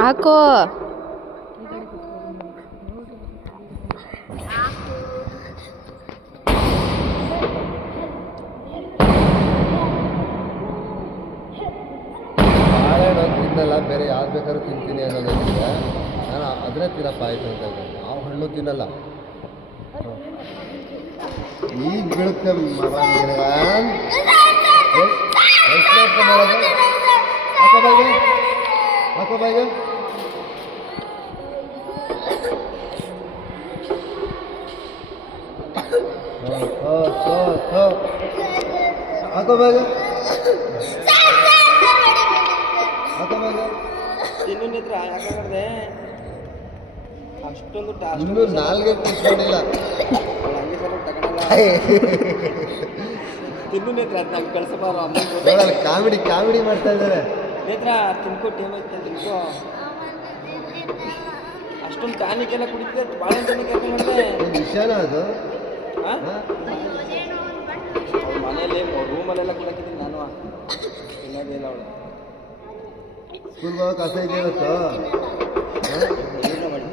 ಹಾಕೋ ಬಾಳೆಹಣ್ಣು ತಿನ್ನಲ್ಲ, ಬೇರೆ ಯಾವ್ದು ಬೇಕಾದ್ರೂ ತಿಂತೀನಿ ಅನ್ನೋದಕ್ಕೆ ನಾನು ಅದನ್ನೇ ತಿನ್ನಪ್ಪ ಆಯ್ತು ಅಂತ ಇದ್ದೀನಿ. ನಾವು ಹಣ್ಣು ತಿನ್ನಲ್ಲ. ಈಗ ಬೀಳುತ್ತೆ ಮರ ನಿನಗ. ಹಾಕೋ ಬಾಯಿಗೆ, ಹಾಕೋ ಬಾಯಿಗೆ. ಹಾಕೋ ಬಾಯಿಗೆ, ಹಾಕೋ ಬಾಯಿಗೆ. ಇನ್ನೊಂದು ಹತ್ರ ಯಾಕಾಗದೆ ಅಷ್ಟೊಂದು ಇನ್ನೂ ನಾಲ್ಗೆ ಕೂತ್ಕೊಂಡಿಲ್ಲ. ಹಂಗೆ ಸರ್ ತಗೊಳಲ್ಲ ತಿನ್ನು ನೇತ್ರ ಅದು ನಂಗೆ ಕಳ್ಸಬಾರು ಅಮ್ಮ ನೋಡಲ್ಲ, ಕಾಮಿಡಿ ಮಾಡ್ತಾ ಇದ್ದಾರೆ. ನೇತ್ರ ತಿನ್ಕೋ ಟೈಮ್ ಐತೆ ತಿನ್ಕೋ. ಅಷ್ಟೊಂದು ಟಾನಿಕ್ ಎಲ್ಲ ಕುಡಿತಿದೆ, ಭಾಳ ಟಾನಿಕ್ ಯಾಕೆ ಮಾಡಿದೆ ವಿಷಯನ ಅದು. ಮನೇಲಿ ರೂಮಲ್ಲೆಲ್ಲ ಕುಡಕಿದ್ದೀನಿ ನಾನು. ತಿನ್ನೋದೇ ಇಲ್ಲ ಅವಳು. ಸ್ಕೂಲ್ಗೆ ಹೋಗಕ್ಕೆ ಆಸೆ ಇದೆ ಇವತ್ತು. ಏನು ಮಾಡಿ